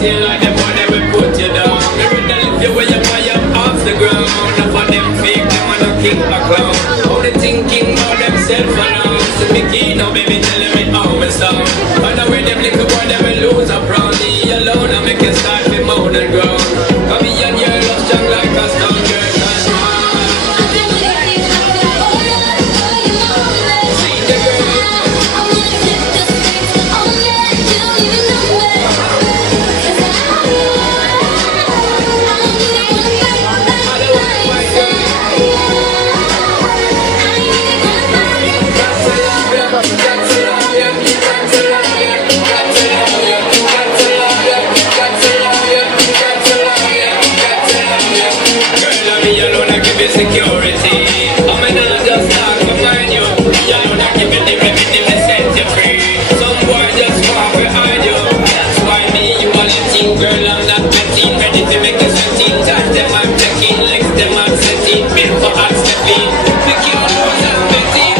stay like them when they will put you down. Me rather lift you where you fire off the ground. Enough of them fake, them and a king a clown. How they thinking about themself alone. So me key now, baby, telling me how me sound. And the way them little boy, them will lose a proud. Me alone, I make it start with moan and ground. Come me and your love strong like a stone girl. Security, I'm not just talk behind you. You don't have to give the revenue to set you free. Some boy just walk behind you. That's why me, you are letting, girl, I'm not betting. Ready to make a setting. Touch them, I'm checking. Legs them, I'm setting. Built for hot stepping. Pick your nose, I'm betting.